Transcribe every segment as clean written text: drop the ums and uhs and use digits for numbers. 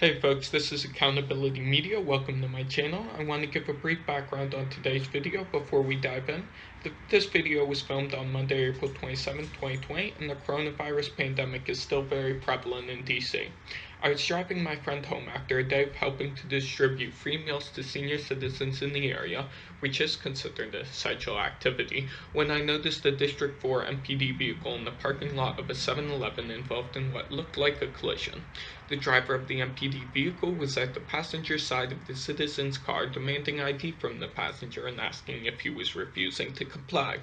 Hey folks, this is Accountability Media. Welcome to my channel. I want to give a brief background on today's video before we dive in. This video was filmed on Monday, April 27, 2020, and the coronavirus pandemic is still very prevalent in DC. I was driving my friend home after a day of helping to distribute free meals to senior citizens in the area, which is considered an essential activity, when I noticed a District 4 MPD vehicle in the parking lot of a 7-Eleven involved in what looked like a collision. The driver of the MPD vehicle was at the passenger side of the citizen's car, demanding ID from the passenger and asking if he was refusing to comply.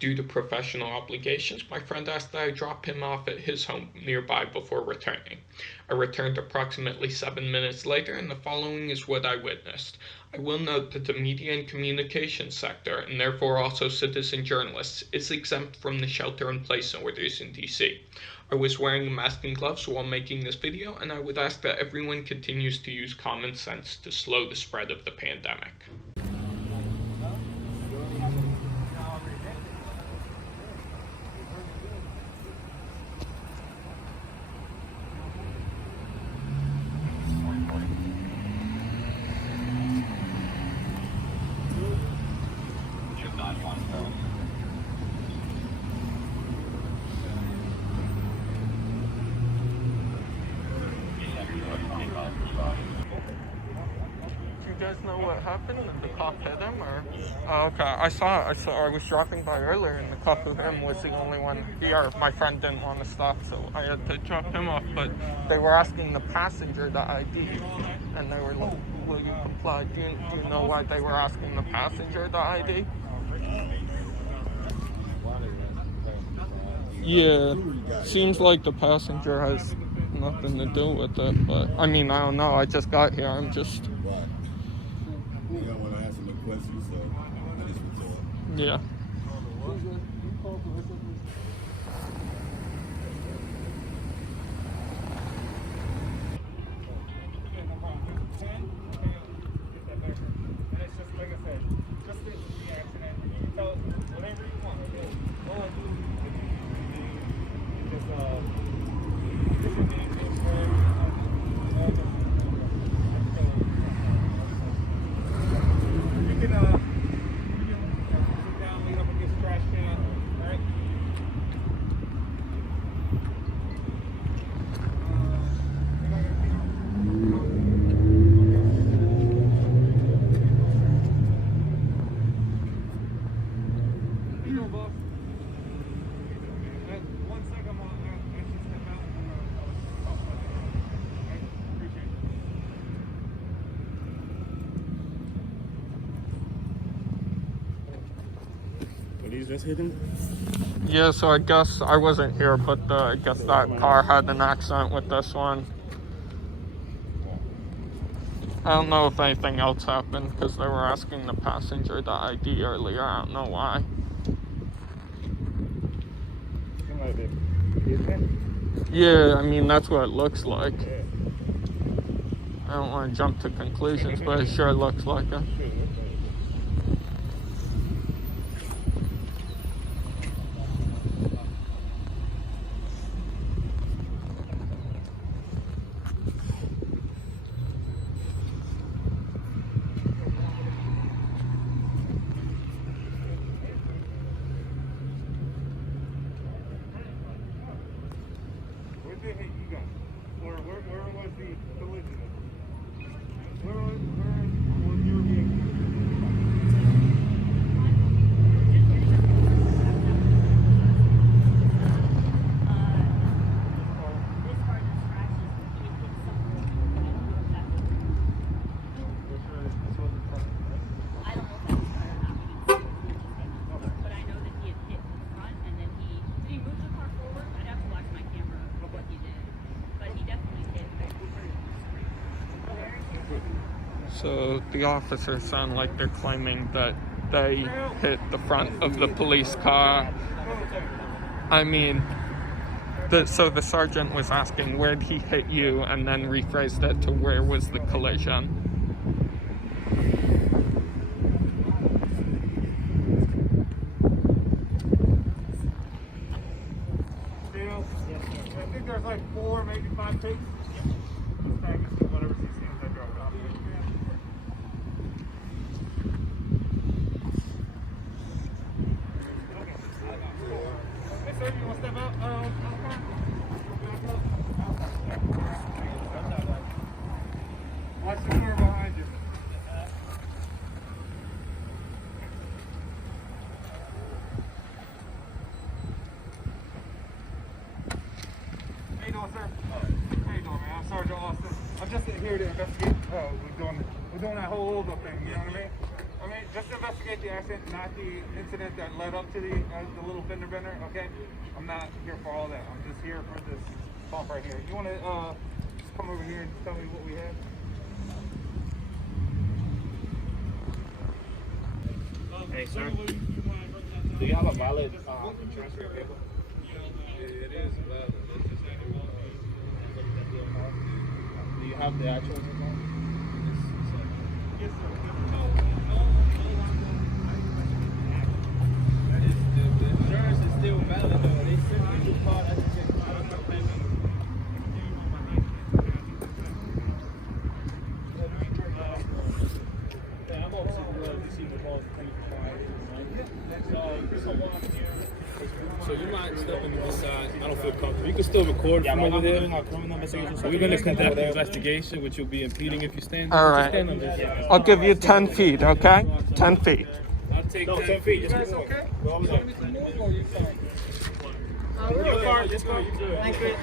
Due to professional obligations, my friend asked that I drop him off at his home nearby before returning. I returned approximately 7 minutes later, and the following is what I witnessed. I will note that the media and communications sector, and therefore also citizen journalists, is exempt from the shelter-in-place orders in DC. I was wearing a mask and gloves while making this video, and I would ask that everyone continues to use common sense to slow the spread of the pandemic. Do you guys know what happened? Did the cop hit him or? Oh, okay. I was driving by earlier and the cop who hit him was the only one here. My friend didn't want to stop, so I had to drop him off. But they were asking the passenger the ID, and they were like, will you comply? Do you know why they were asking the passenger the ID? Yeah, seems like the passenger has nothing to do with it, but I mean, I don't know. I just got here. I'm just. You don't want to answer no questions, so I just retort. Yeah. These just hit him? Yeah, so I guess I wasn't here, but I guess that car had an accident with this one. I don't know if anything else happened because they were asking the passenger the ID earlier. I don't know why. Yeah, I mean, that's what it looks like. I don't want to jump to conclusions, but it sure looks like it. Where did you guys? Or where was the collision? Where was your vehicle? So the officers sound like they're claiming that they hit the front of the police car. I mean, so the sergeant was asking where'd he hit you, and then rephrased it to where was the collision. I think there's like 4, maybe 5 takes. This package, whatever. sir. How you doing, man? I'm Sergeant Austin. I'm just here to investigate. We're doing that whole hold up thing. You know what I mean? Just to investigate the accident, not the incident that led up to the little fender bender. Okay? I'm not here for all that. I'm just here for this bump right here. You want to just come over here and tell me what we have? Hey, sir. Do you have a valid insurance for your vehicle? It is valid. Do you have the actual insurance? Yes, sir. The insurance is still valid, though. They sent me your card. I just get no payment. Yeah, I'm also receiving calls for so you might step into this side. I don't feel comfortable. You can still record from over there. We're going to conduct an investigation, which you'll be impeding if you stand. All right. Stand on this. I'll give you 10 feet, okay? 10 feet. I'll take 10 feet. Just okay? Go over there. Your car, just go. You good. Thank you. Is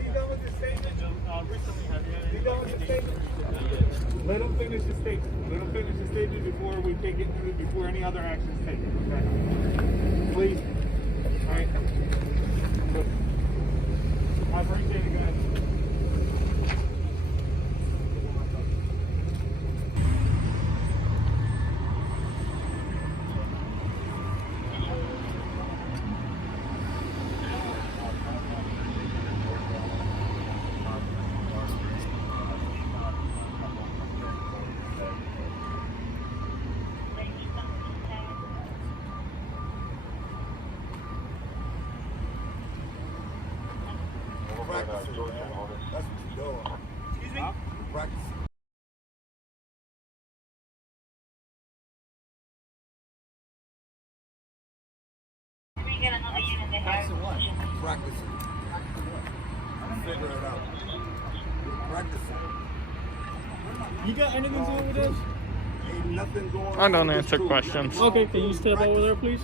he done with his statement? Is he done with his statement? Let him finish his statement. Let him finish his statement before we take it, before any other action is taken. Okay? Please. All right. Look. I appreciate it, guys. Practicing, man. That's what you're doing. Excuse me? You're practicing. Practicing what? Practicing. Figure it out. You're practicing. You got anything to do with this? Ain't nothing going on. I don't with answer this crew. questions. Okay, can you step over there, please?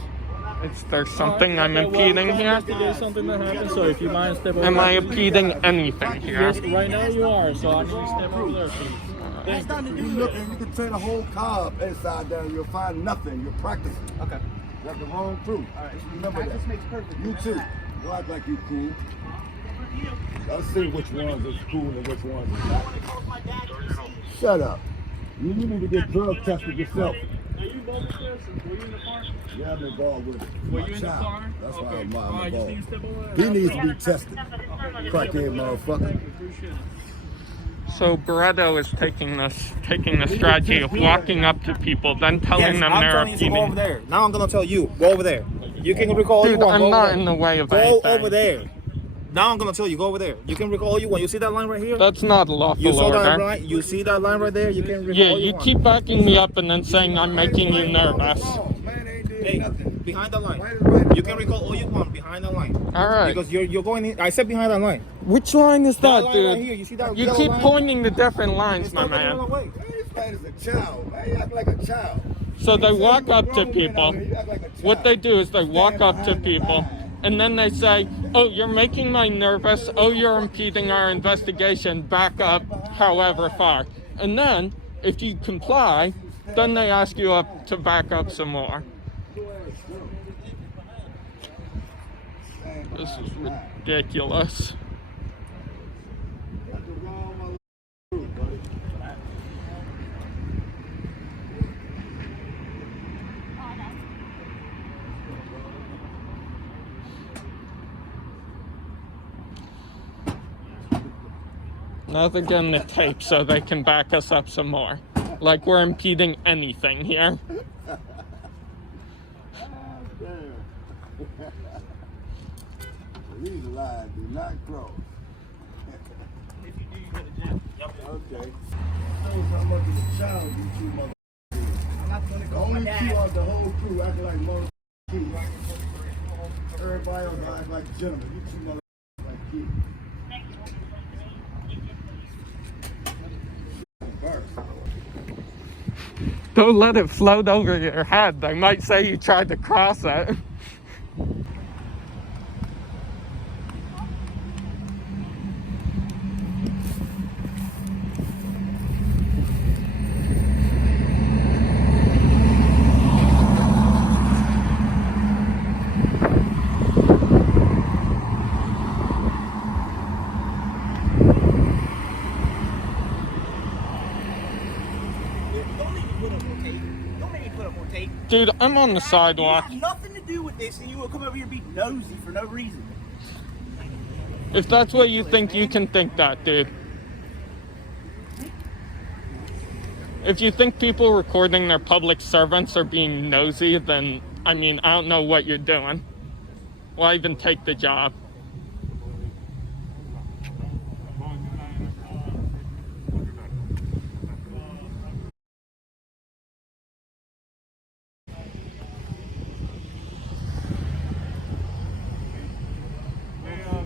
Is there something I'm impeding here? There's something that happened, so if you mind step over Am I there. impeding anything here? Yes, right now you are, so I need you to step over there, please. You look and you can turn a whole car inside down. You'll find nothing. You're practicing. Okay. You have the wrong crew. All right. Remember Practice that. makes perfect. You too. Don't act like you cool. Let's see which ones is cool and which ones is not. Shut up. You need to get drug tested yourself. Are you involved with this? Were you in the car? Yeah, I'm involved with it. Were My you in the child. car? That's Okay. why I'm Alright, just need involved. to step over there. He needs to be tested. Crackhead motherfucker. Appreciate it. So Barretto is taking the strategy of walking up to people, then telling them I'm they're telling you to go over impeding. there. Now I'm gonna tell you, go over there. You can recall all you Dude, want. I'm go not over in there. the way of Go anything. over there. Now I'm gonna tell you, go over there. You can recall all you want. You see that line right here? That's not a You lawful saw that order. line? You see that line right there? You can recall Yeah, all you want. keep backing me up and then saying I'm making you nervous. Man ain't did Hey, nothing. behind the line. You can recall all you want behind the line. All right. Because you're going in. I said behind that line. Which line is That that, line right dude? here. You see that You yellow keep line? pointing to different lines, It's my not the man. wrong way. Man, this man is a child. Man, you act like a child. So they You say walk you're a up to grown man people. out here, you act like a child. What they do is they walk Stand up to behind the people, line. and then they say, "Oh, you're making me nervous. Oh, you're impeding our investigation. Back up, however far." And then, if you comply, then they ask you up to back up some more. This is ridiculous. That's the wrong mother- buddy. Now they're getting the tape so they can back us up some more. Like we're impeding anything here. Damn. These lines do not cross. If you do, you go to jail. Yep. Okay. Shows how much of a child you two mother. I'm not gonna The go only my two dad. are the whole crew acting like mother kids. Everybody else act like gentlemen. You two mother like kids. Embarrassing. Don't let it float over your head. They might say you tried to cross it. Dude, I'm on the sidewalk. You have nothing to do with this, and you will come over here and be nosy for no reason. If that's what you think, you can think that, dude. If you think people recording their public servants are being nosy, then, I mean, I don't know what you're doing. Why even take the job?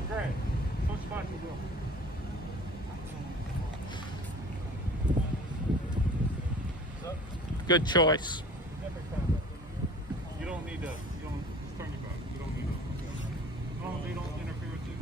Greg, switch spots you go. Good choice. You don't need to. You don't just turn your back. You don't need to. No, they don't interfere with you.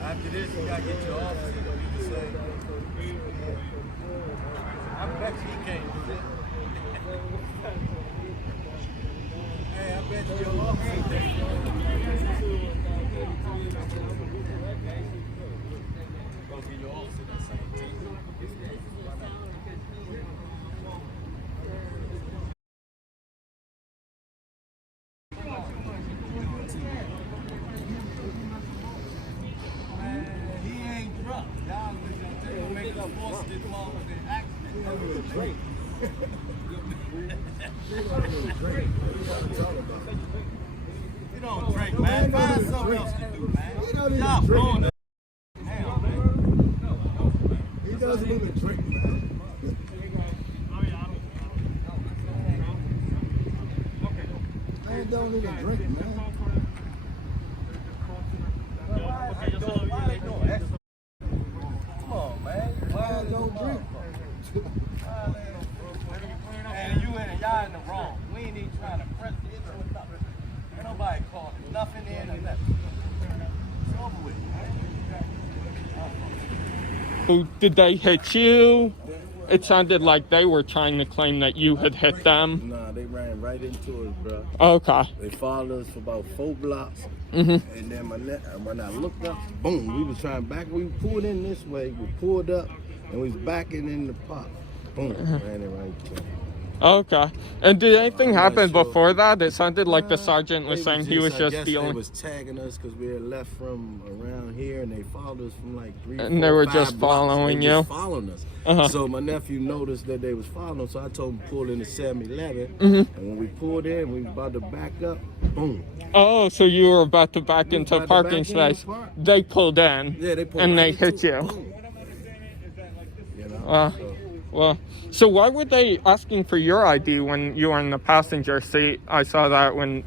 After this, you gotta get your officer to do the same. I bet you he can't do that. Hey, I bet you your officer can't do that. Go get your officer that same thing. He ain't drunk. Y'all gonna make us force this law with an accident. You don't drink, man. Find something else to do, man. Y'all blowing the hell, man. He doesn't even drink, man. Man don't even drink, man. Why they doing that? Come on, man. Why don't drink? And you y'all in the wrong. We ain't even trying to press this or nothing. Ain't nobody calling nothing in or nothing. It's over with. Did they hit you? It sounded like they were trying to claim that you had hit them. Nah, they ran right into us, bro. Okay. They followed us for about 4 blocks. Mm-hmm. And then when I looked up, boom, we was trying back. We pulled in this way. We pulled up, and we was backing in the park. Boom, ran it right to him. Okay. And did anything happen sure. before that? It sounded like the sergeant was saying he was I just guess dealing. They was tagging us because we had left from around here, and they followed us from like 3, And 4, they were 5 just blocks. following They you? just following us. So my nephew noticed that they was following us, so I told him to pull in the 7-Eleven. And when we pulled in, we was about to back up. Boom. Oh, so you were about to back into a parking space. They pulled in. Yeah, they pulled and right they hit into you. it. Boom. You know? Well, so why were they asking for your ID when you were in the passenger seat? I saw that when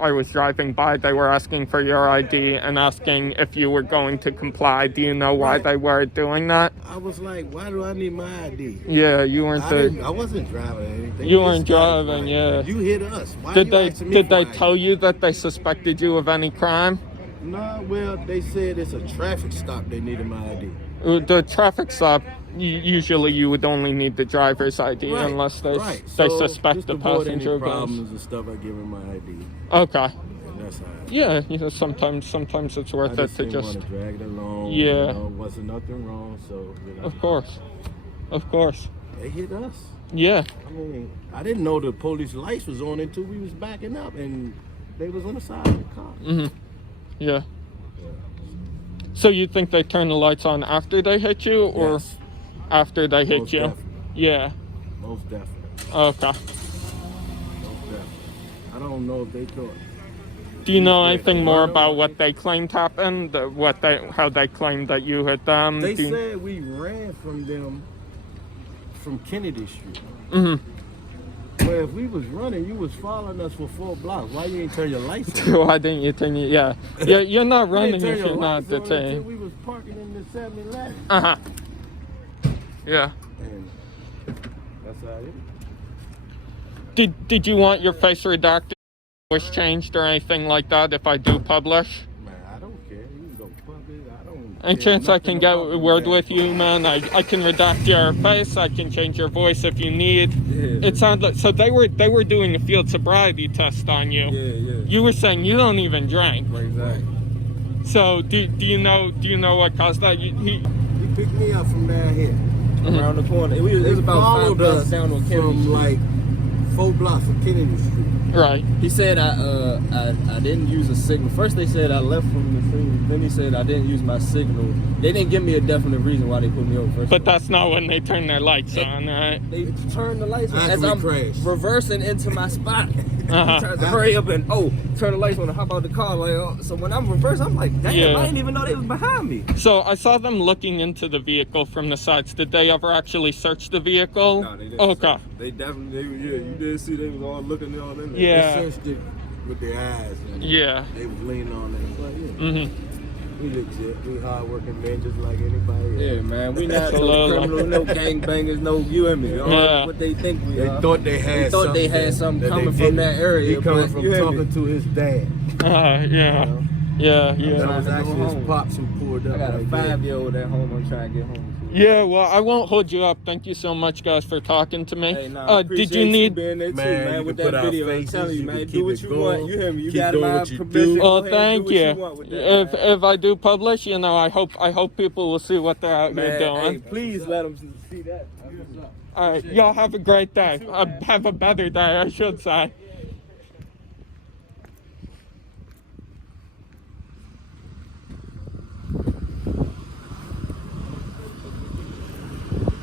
I was driving by, they were asking for your ID and asking if you were going to comply. Do you know why they were doing that? I was like, why do I need my ID? Yeah, you weren't I wasn't driving anything. You This weren't guy's driving, like, yeah. You hit us. Why Did you they asking me for ID? tell you that they suspected you of any crime? No, well, they said it's a traffic stop. They needed my ID. The traffic stop, usually you would only need the driver's ID unless they suspect the passenger. Problems and stuff, I give him my ID. Okay. And that's how. Yeah, sometimes it's worth it to didn't just. want to drag it along. Yeah. You know, wasn't nothing wrong, so. You know, Of course. They hit us. Yeah. I mean, I didn't know the police lights was on until we was backing up, and they was on the side of the car. Mhm. Yeah. So you think they turned the lights on after they hit you, or Yes. after they hit Most you? definitely. Yeah. Most definitely. Okay. Most definitely. I don't know if they thought. Do you know anything more about what they claimed happened? How they claimed that you hit them? They said we ran from them from Kennedy Street. Mhm. Well, if we was running, you was following us for 4 blocks. Why you ain't turn your lights on? Why didn't you turn your? Yeah. You're not You running didn't turn if your you're not lights on until detained. we was parking in the 7-Eleven. Yeah. And That's how it is. Did you want your face redacted, voice changed, or anything like that if I do publish? Man, I don't care. You can go public. I don't Any care chance I nothing can get about a word that. with you, man? I can redact your face. I can change your voice if you need. Yeah. It sounded like, so they were doing a field sobriety test on you. Yeah. You were saying you don't even drink. Exactly. So do you know what caused that? He picked me up from down here. Around the corner. It was about 5 Followed blocks us down on Kennedy from Street. like 4 blocks of Kennedy Street. Right. He said I didn't use a signal. First they said I left from the scene. Then he said I didn't use my signal. They didn't give me a definite reason why they put me over first. But that's not when they turn their lights on, right? They turned the lights on After as we I'm crashed. reversing into my spot. Uh-huh. Tries to hurry up and turn the lights on and hop out the car. Like, so when I'm reversing, I'm like, damn, Yeah. I didn't even know they was behind me. So I saw them looking into the vehicle from the sides. Did they ever actually search the vehicle? No, they didn't. Okay. They definitely, you did see they was all looking all in there. Yeah. They searched it with their eyes. And Yeah. They was leaning on it. But yeah, Mhm. we legit. We hard-working men just like anybody else. Yeah, man, we not no Absolutely. criminals, no gangbangers, no you and me. Yeah. What they think we They are. thought they had something. something that coming they from didn't. that area. He coming but from you hear me? talking to his dad. Yeah. Yeah. That Yeah. was trying to actually go his home. pops who pulled up. I got a right there. 5-year-old at home. I'm trying to get home. Yeah, well, I won't hold you up. Thank you so much, guys, for talking to me. Hey, nah, Did you need? being there too, Man, man, you with can put that our video? I'm faces, telling you, you man, can do keep what it you going, want. You hear me? You keep got doing my what you permission. do. Well, Go ahead, thank do you. what want with that, man. If I do publish, you know, I hope people will see what they're out here Man, doing. hey, please let them see that. All right, y'all have a great day. Have a better day, I should say.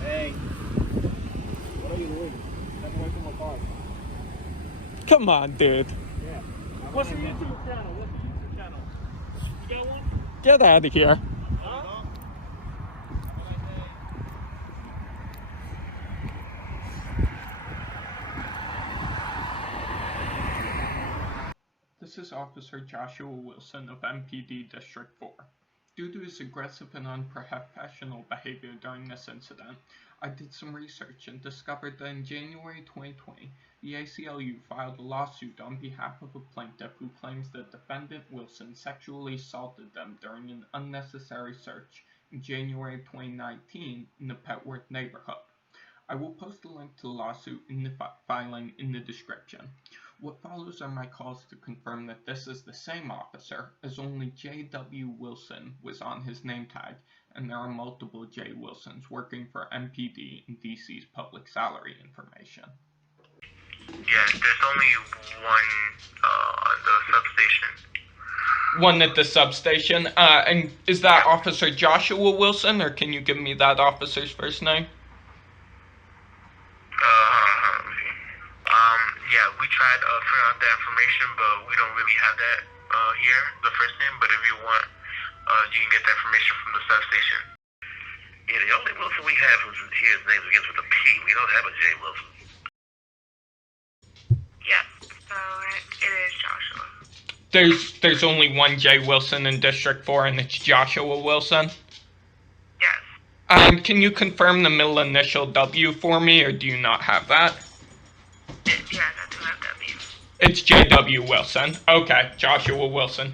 Hey. What are you doing? Step away from my car. Come on, dude. What's your YouTube channel? What's your YouTube channel? You got one? Get out of here. Huh? This is Officer Joshua Wilson of MPD District 4. Due to his aggressive and unprofessional behavior during this incident, I did some research and discovered that in January 2020, the ACLU filed a lawsuit on behalf of a plaintiff who claims that defendant Wilson sexually assaulted them during an unnecessary search in January 2019 in the Petworth neighborhood. I will post a link to the lawsuit in the filing in the description. What follows are my calls to confirm that this is the same officer, as only J.W. Wilson was on his name tag, and there are multiple J. Wilsons working for MPD in DC's public salary information. Yes, there's only one on the substation. One at the substation, and is that Officer Joshua Wilson, or can you give me that officer's first name? Yeah, we tried filling out that information, but we don't really have that here, the first name. But if you want, you can get the information from the substation. Yeah, the only Wilson we have is his name begins with a P. We don't have a J Wilson. Yes, so it is Joshua. There's only one J. Wilson in District 4, and it's Joshua Wilson? Yes. Can you confirm the middle initial W for me, or do you not have that? Yes, I do have W. It's J.W. Wilson. Okay, Joshua Wilson.